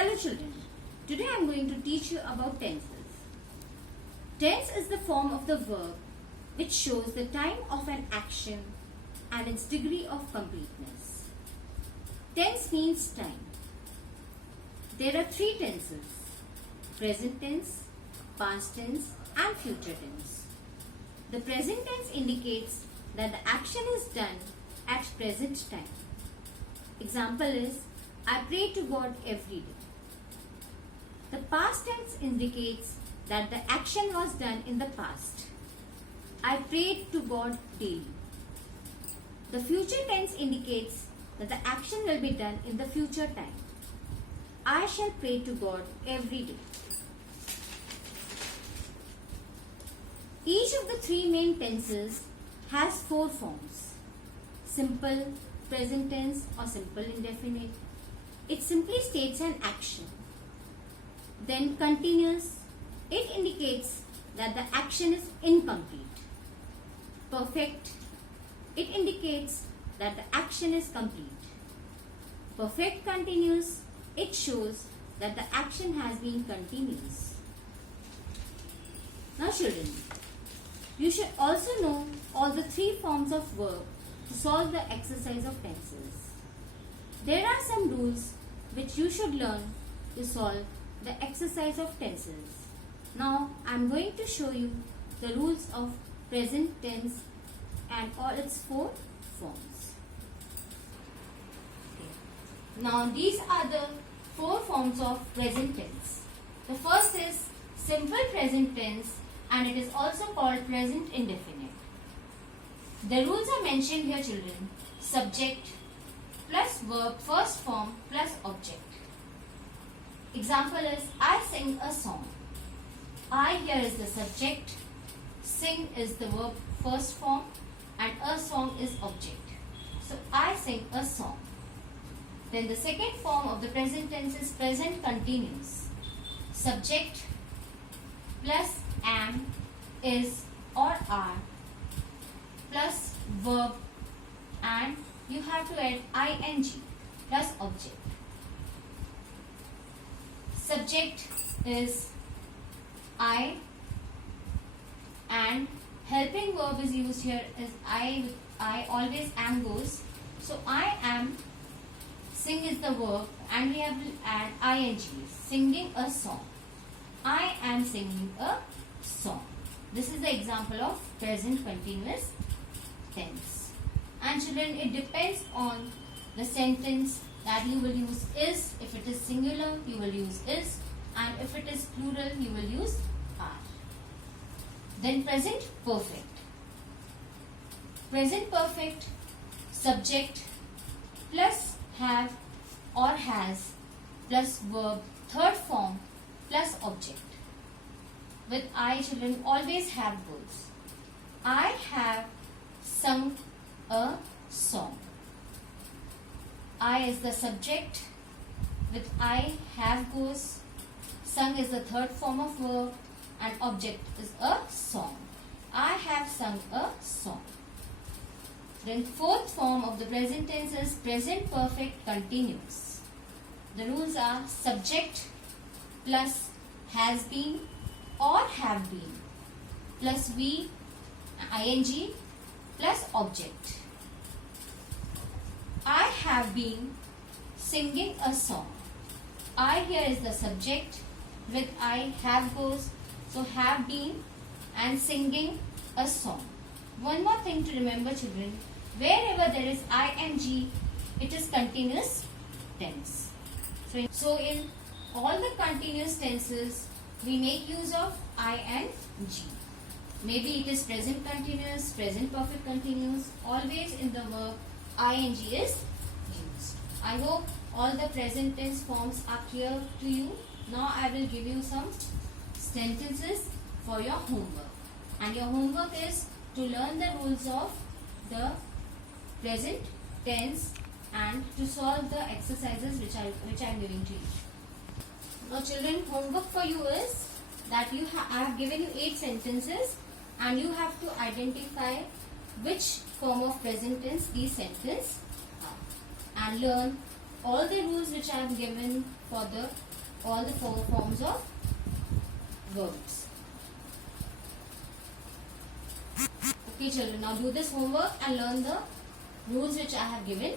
Hello children, today I am going to teach you about tenses. Tense is the form of the verb which shows the time of an action and its degree of completeness. Tense means time. There are three tenses: present tense, past tense and future tense. The present tense indicates that the action is done at present time. Example is, I pray to God every day. The past tense indicates that the action was done in the past. I prayed to God daily. The future tense indicates that the action will be done in the future time. I shall pray to God every day. Each of the three main tenses has four forms: simple, present tense or simple indefinite. It simply states an action. Then continuous, it indicates that the action is incomplete. Perfect, it indicates that the action is complete. Perfect continuous, it shows that the action has been continuous. Now children, you should also know all the three forms of verb to solve the exercise of tenses. There are some rules which you should learn to solve the exercise of tenses. Now I am going to show you the rules of present tense and all its four forms. Okay. Now these are the four forms of present tense. The first is simple present tense and it is also called present indefinite. The rules are mentioned here children: subject plus verb first form plus object. Example is, I sing a song. I here is the subject, sing is the verb first form and a song is object. So I sing a song. Then the second form of the present tense is present continuous. Subject plus am, is or are plus verb and you have to add ing plus object. Subject is I and helping verb is used here as I with I, always am goes. So I am, sing is the verb and we have to add ing, singing a song. I am singing a song. This is the example of present continuous tense. And children, it depends on the sentence that you will use is. If it is singular, you will use is, and if it is plural, you will use are. Then present perfect. Present perfect, subject plus have or has plus verb third form plus object. With I, children, always have goes. I have sung a song. I is the subject, with I have goes, sung is the third form of verb and object is a song. I have sung a song. Then fourth form of the present tense is present perfect continuous. The rules are subject plus has been or have been plus we, ing plus object. I have been singing a song. I here is the subject, with I have goes, so have been and singing a song. One more thing to remember children, wherever there is ing, it is continuous tense. So in all the continuous tenses, we make use of ing. Maybe it is present continuous, present perfect continuous, always in the verb ing is used. I hope all the present tense forms are clear to you. Now I will give you some sentences for your homework. And your homework is to learn the rules of the present tense and to solve the exercises which I am giving to you. Now children, homework for you is that I have given you 8 sentences and you have to identify which form of present tense these sentences are and learn all the rules which I have given for all the four forms of verbs. Okay children, now do this homework and learn the rules which I have given